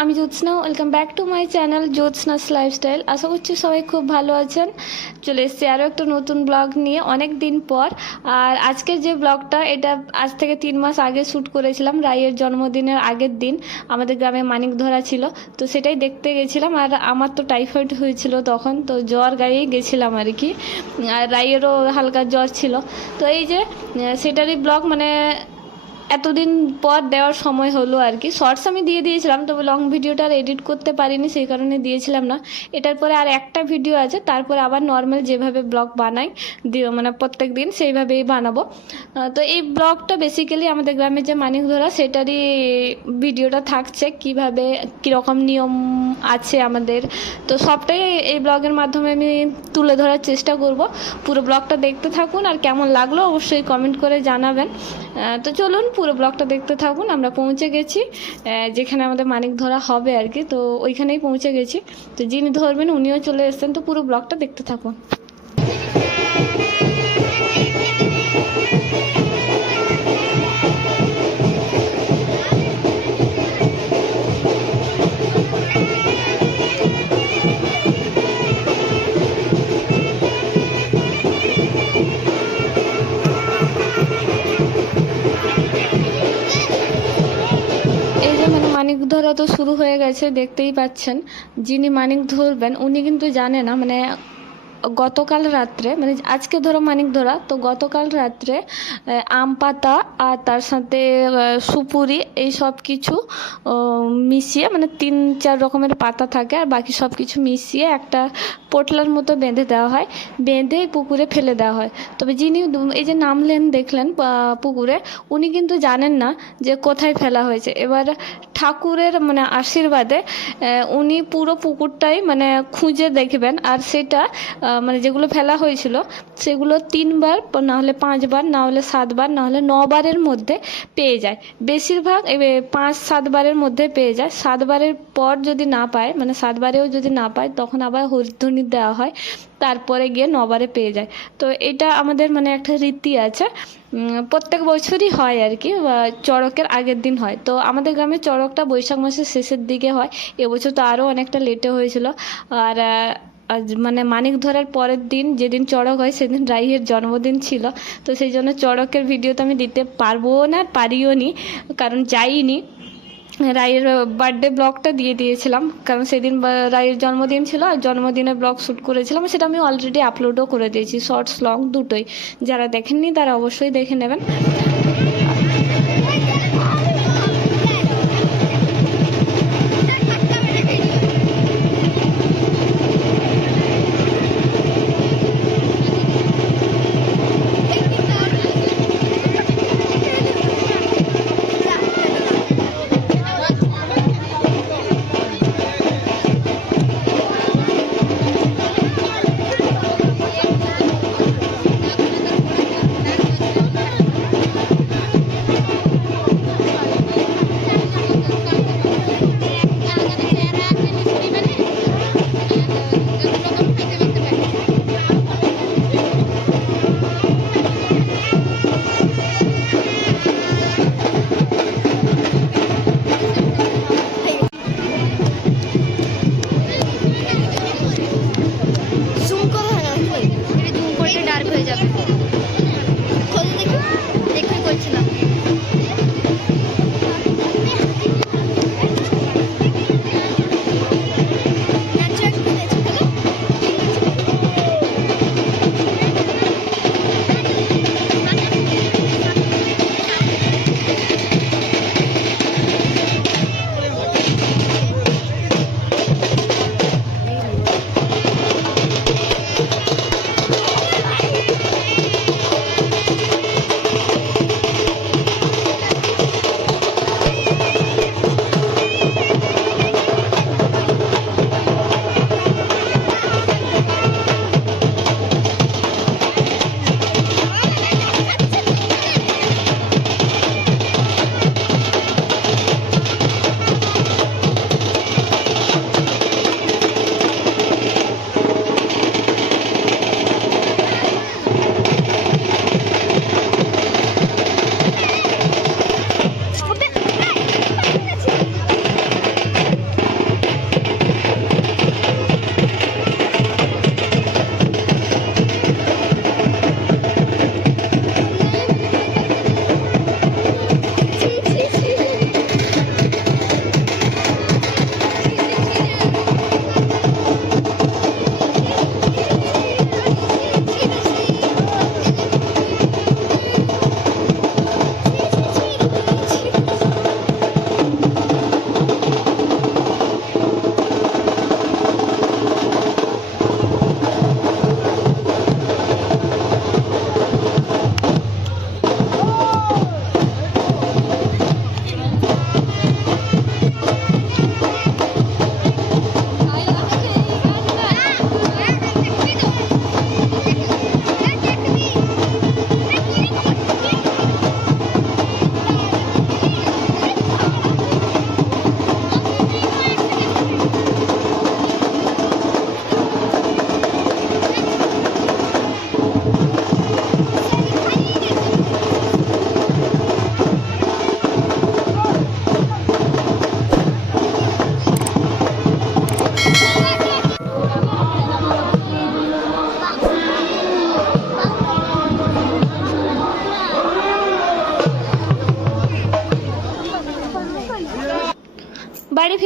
আমি Jyotsna. Welcome back to my channel Jyotsna's lifestyle. আশা করছি সবাই খুব ভালো আছেন। চলে এসেছি আরও একটা নতুন ব্লগ নিয়ে অনেক দিন পর। আর আজকের যে ব্লগটা, এটা আজ থেকে 3 মাস আগে শ্যুট করেছিলাম। রাইয়ের জন্মদিনের আগের দিন আমাদের গ্রামে মানিক ধরা ছিল, তো সেটাই দেখতে গেছিলাম। আর আমার তো টাইফয়েড হয়েছিল তখন, তো জ্বর গায়েই গেছিলাম আর কি। আর রাইয়েরও হালকা জ্বর ছিল। তো এই যে সেটারই ব্লগ, মানে এতদিন পর দেওয়ার সময় হলো আর কি। শর্টস আমি দিয়ে দিয়েছিলাম, তবে লং ভিডিওটা আর এডিট করতে পারিনি, সেই কারণে দিয়েছিলাম না। এটার পরে আর একটা ভিডিও আছে, তারপরে আবার নর্মাল যেভাবে ব্লগ বানাই মানে প্রত্যেক দিন সেইভাবেই বানাবো। তো এই ব্লগটা বেসিক্যালি আমাদের গ্রামে যে মানিক ধরা সেটারই ভিডিওটা থাকছে, কিভাবে কীরকম নিয়ম আছে আমাদের, তো সবটাই এই ব্লগের মাধ্যমে আমি তুলে ধরার চেষ্টা করব। পুরো ব্লগটা দেখতে থাকুন, আর কেমন লাগলো অবশ্যই কমেন্ট করে জানাবেন। তো চলুন পুরো ব্লগটা দেখতে থাকুন। আমরা পৌঁছে গেছি যেখানে আমাদের মানিক ধরা হবে আর কি, তো ওইখানেই পৌঁছে গেছি। তো যিনি ধরবেন উনিও চলে এসেছেন, তো পুরো ব্লগটা দেখতে থাকুন। মানিক ধরা তো শুরু হয়ে গেছে, দেখতেই পাচ্ছেন। যিনি মানিক ধরবেন উনি কিন্তু জানে না, মানে গতকাল রাত্রে, মানে আজকে ধরো মানিক ধরা, তো গতকাল রাত্রে আম পাতা আর তার সাথে সুপুরি এই সব কিছু মিশিয়ে, মানে 3-4 রকমের পাতা থাকে আর বাকি সব কিছু মিশিয়ে একটা পোটলার মতো বেঁধে দেওয়া হয়, বেঁধে পুকুরে ফেলে দেওয়া হয়। তবে যিনি এই যে নামলেন দেখলেন পুকুরে, উনি কিন্তু জানেন না যে কোথায় ফেলা হয়েছে। এবার ঠাকুরের মানে আশীর্বাদে উনি পুরো পুকুরটাই মানে খুঁজে দেখবেন, আর সেটা মানে যেগুলো ফেলা হয়েছিল সেগুলো 3 বার, না হলে 5 বার, না হলে 7 বার, না হলে 9 বারের মধ্যে পেয়ে যায়। বেশিরভাগ 5-7 বারের মধ্যে পেয়ে যায়। 7 বারের পর যদি না পায়, মানে 7 বারেও যদি না পায়, তখন আবার হরিধ্বনি দেওয়া হয়, তারপরে গিয়ে 9 বারে পেয়ে যায়। তো এটা আমাদের মানে একটা রীতি আছে, প্রত্যেক বছরই হয় আর কি। চড়কের আগের দিন হয়। তো আমাদের গ্রামে চড়কটা বৈশাখ মাসের শেষের দিকে হয়। এবছর তো আরও অনেকটা লেটে হয়েছিল। আর মানে মানিক ধরার পরের দিন যেদিন চড়ক হয় সেদিন রাইয়ের জন্মদিন ছিল, তো সেই জন্য চড়কের ভিডিও তো আমি দিতে পারবো না, পারিও নি, কারণ যাইনি। রাইয়ের বার্থডে ব্লগটা দিয়ে দিয়েছিলাম, কারণ সেদিন রাইয়ের জন্মদিন ছিল আর জন্মদিনের ব্লগ শ্যুট করেছিলাম, সেটা আমি অলরেডি আপলোডও করে দিয়েছি, শর্টস লং দুটোই। যারা দেখেননি তারা অবশ্যই দেখে নেবেন।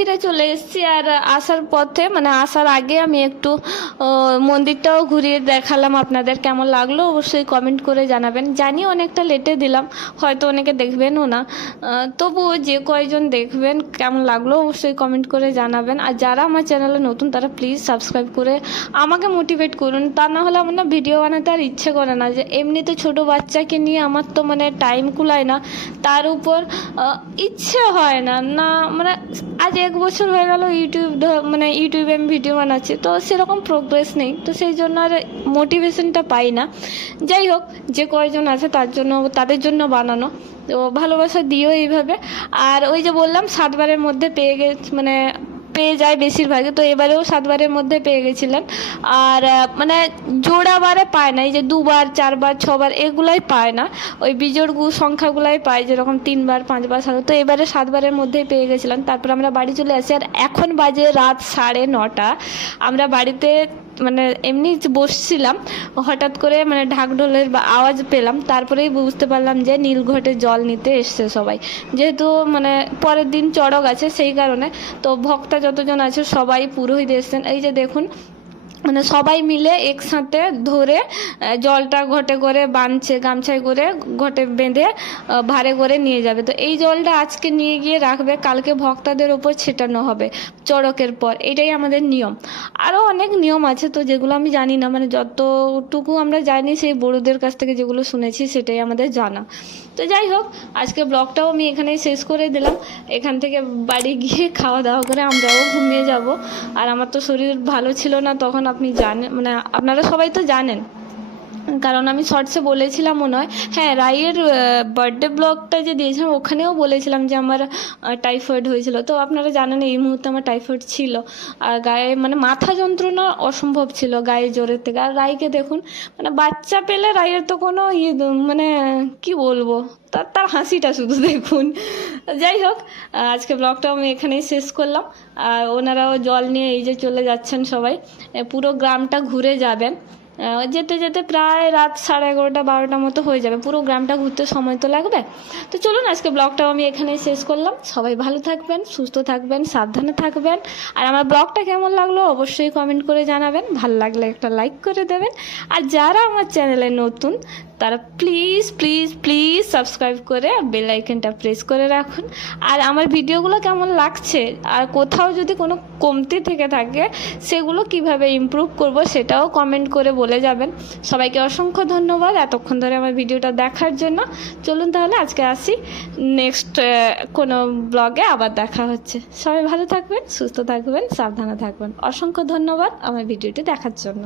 মন্দিরে চলে এসেছি। আর আসার পথে মানে আসার আগে আমি একটু মন্দিরটাও ঘুরিয়ে দেখালাম আপনাদের। কেমন লাগলো অবশ্যই কমেন্ট করে জানাবেন। জানি অনেকটা লেটে দিলাম, হয়তো অনেকে দেখবেনও না, তবুও যে কয়জন দেখবেন কেমন লাগলো অবশ্যই কমেন্ট করে জানাবেন। আর যারা আমার চ্যানেলে নতুন তারা প্লিজ সাবস্ক্রাইব করে আমাকে মোটিভেট করুন। তা না হলে আমার না ভিডিও বানাতে আর ইচ্ছে করে না। যে এমনিতে ছোট বাচ্চাকে নিয়ে আমার তো মানে টাইম কুলায় না, তার উপর ইচ্ছে হয় না না মানে আজ 1 বছর হয়ে গেল মানে ইউটিউবে আমি ভিডিও বানাচ্ছি, তো সেরকম প্রোগ্রেস নেই, তো সেই জন্য আর মোটিভেশনটা পাই না। যাই হোক, যে কয়জন আছে তাদের জন্য বানানো, তো ভালোবাসা দিও এইভাবে। আর ওই যে বললাম 7বারের মধ্যে পেয়ে যায় বেশিরভাগই, তো এবারেও 7বারের মধ্যে পেয়ে গেছিলেন। আর মানে জোড়া বারে পায় না, এই যে 2বার 4বার 6বার এগুলাই পায় না, ওই বিজোড় সংখ্যাগুলাই পায়, যেরকম 3বার 5বার 7বার। তো এবারে 7বারের মধ্যেই পেয়ে গেছিলাম। তারপর আমরা বাড়ি চলে আসি। আর এখন বাজে রাত 9:30। আমরা বাড়িতে মানে এমনি বসছিলাম, হঠাৎ করে মানে ঢাকঢোলের আওয়াজ পেলাম, তারপরেই বুঝতে পারলাম যে নীলঘটে জল নিতে এসছে সবাই। যেহেতু মানে পরের দিন চড়ক আছে সেই কারণে, তো ভক্তা যতজন আছে সবাই পুরোহিত এসছেন। এই যে দেখুন, মানে সবাই মিলে একসাথে ধরে জলটা ঘটে করে বাঁধছে, গামছায় করে ঘটে বেঁধে ভারে করে নিয়ে যাবে। তো এই জলটা আজকে নিয়ে গিয়ে রাখবে, কালকে ভক্তদের ওপর ছেটানো হবে চড়কের পর। এটাই আমাদের নিয়ম। আরও অনেক নিয়ম আছে, তো যেগুলো আমি জানি না, মানে যতটুকু আমরা জানি সেই বড়দের কাছ থেকে যেগুলো শুনেছি সেটাই আমাদের জানা। তো যাই হোক, আজকে ব্লগটাও আমি এখানেই শেষ করে দিলাম। এখান থেকে বাড়ি গিয়ে খাওয়া দাওয়া করে আমরাও ঘুমিয়ে যাব। আর আমার তো শরীর ভালো ছিল না তখন, আপনি জানেন, মানে আপনারা সবাই তো জানেন, কারণ আমি শর্টসে বলেছিলাম মনে হয়। হ্যাঁ, রাইয়ের বার্থডে ব্লগটা যে দিয়েছিলাম ওখানেও বলেছিলাম যে আমার টাইফয়েড হয়েছিল। তো আপনারা জানেন এই মুহূর্তে আমার টাইফয়েড ছিল, আর গায়ে মানে মাথা যন্ত্রণা অসম্ভব ছিল গায়ে জোরের থেকে। আর রাইকে দেখুন, মানে বাচ্চা পেলে রাইয়ের তো কোনো মানে কি বলবো, তার হাসিটা শুধু দেখুন। যাই হোক, আজকে ব্লগটা আমি এখানেই শেষ করলাম। আর ওনারাও জল নিয়ে এই যে চলে যাচ্ছেন সবাই, পুরো গ্রামটা ঘুরে যাবেন। যেতে যেতে প্রায় রাত 11:30 12টা মতো হয়ে যাবে। পুরো গ্রামটা ঘুরতে সময় তো লাগবে। তো চলুন, আজকে ব্লগটাও আমি এখানেই শেষ করলাম। সবাই ভালো থাকবেন, সুস্থ থাকবেন, সাবধানে থাকবেন। আর আমার ব্লগটা কেমন লাগলো অবশ্যই কমেন্ট করে জানাবেন। ভালো লাগলে একটা লাইক করে দেবেন। আর যারা আমার চ্যানেলে নতুন তারা প্লিজ প্লিজ প্লিজ সাবস্ক্রাইব করে বেল আইকনটা প্রেস করে রাখুন। আর আমার ভিডিওগুলো কেমন লাগছে, আর কোথাও যদি কোনো কমতি থেকে থাকে সেগুলো কিভাবে ইমপ্রুভ করব সেটাও কমেন্ট করে বলে যাবেন। সবাইকে অসংখ্য ধন্যবাদ এতক্ষণ ধরে আমার ভিডিওটা দেখার জন্য। চলুন তাহলে আজকে আসি, নেক্সট কোনো ব্লগে আবার দেখা হচ্ছে। সবাই ভালো থাকবেন, সুস্থ থাকবেন, সাবধানে থাকবেন। অসংখ্য ধন্যবাদ আমার ভিডিওটি দেখার জন্য।